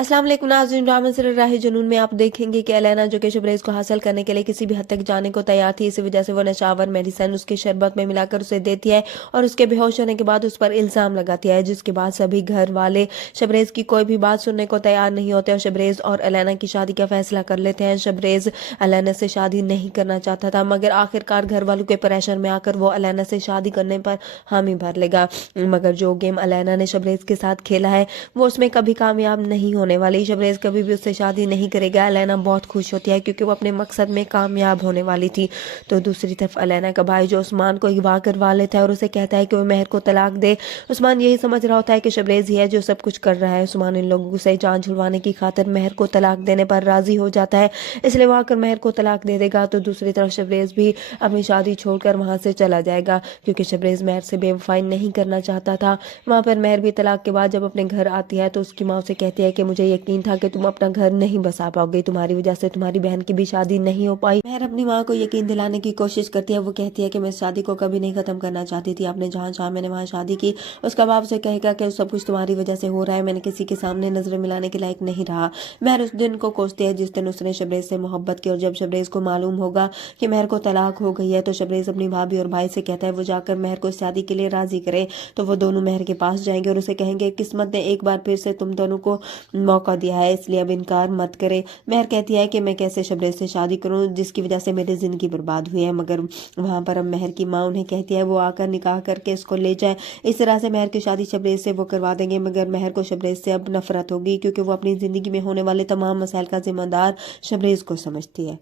अस्सलाम वालेकुम नाज़रीन, ड्रामा सीरियल राह जुनून में आप देखेंगे कि एलेना जो कि शबरेज़ को हासिल करने के लिए किसी भी हद तक जाने को तैयार थी, इसी वजह से वो नशावर मेडिसिन उसके शरबत में मिलाकर उसे देती है और उसके बेहोश होने के बाद उस पर इल्ज़ाम लगाती है, जिसके बाद सभी घर वाले शबरेज़ की कोई भी बात सुनने को तैयार नहीं होते और शबरेज़ और एलेना की शादी का फैसला कर लेते हैं। शबरेज़ एलेना से शादी नहीं करना चाहता था, मगर आखिरकार घर वालों के प्रेशर में आकर वो एलेना से शादी करने पर हामी भर लेगा। मगर जो गेम एलेना ने शबरेज़ के साथ खेला है वो उसमें कभी कामयाब नहीं होने वाली। शबरेज़ कभी भी उससे शादी नहीं करेगा। एलेना बहुत खुश होती है क्योंकि वो अपने मकसद में कामयाब होने वाली थी। तो दूसरी तरफ एलेना का भाई जो उस्मान को अगवा करवा लेता है और उसे कहता है कि वो मेहर को तलाक दे। उस्मान यही समझ रहा होता है कि शबरेज़ ही है जो सब कुछ कर रहा है। उस्मान इन लोगों से जान छुड़वाने की खातिर मेहर को तलाक देने पर राजी हो जाता है, इसलिए वो आकर मेहर को तलाक दे देगा। तो दूसरी तरफ शबरेज़ भी अपनी शादी छोड़कर वहां से चला जाएगा क्योंकि शबरेज़ मेहर से बेवफाई नहीं करना चाहता था। वहां पर मेहर भी तलाक के बाद जब अपने घर आती है तो उसकी माँ उसे कहती है कि मुझे यकीन था कि तुम अपना घर नहीं बसा पाओगे, तुम्हारी वजह से तुम्हारी बहन की भी शादी नहीं हो पाई। मेहर अपनी माँ को यकीन दिलाने की कोशिश करती है। वो कहती है कि मैं इस शादी को कभी नहीं खत्म करना चाहती थी, आपने जहाँ चाहा मैंने वहाँ शादी की। उसका बाप उसे कहेगा कि सब कुछ तुम्हारी वजह से हो रहा है, मैंने किसी के सामने नजर मिलाने के लायक नहीं रहा। मेहर उस दिन को कोसती है जिस दिन उसने शबरेज़ से मोहब्बत की और जब शबरेज़ को मालूम होगा कि मेहर को तलाक हो गई है तो शबरेज़ अपनी भाभी और भाई से कहता है वो जाकर मेहर को शादी के लिए राजी करे। तो वो दोनों मेहर के पास जाएंगे और उसे कहेंगे किस्मत ने एक बार फिर से तुम दोनों को मौका दिया है, इसलिए अब इनकार मत करे। मेहर कहती है कि मैं कैसे शबरेज़ से शादी करूं जिसकी वजह से मेरी जिंदगी बर्बाद हुई है, मगर वहां पर अब मेहर की माँ उन्हें कहती है वो आकर निकाह करके इसको ले जाए। इस तरह से मेहर की शादी शबरेज़ से वो करवा देंगे, मगर मेहर को शबरेज़ से अब नफरत होगी क्योंकि वो अपनी जिंदगी में होने वाले तमाम मसाइल का जिम्मेदार शबरेज़ को समझती है।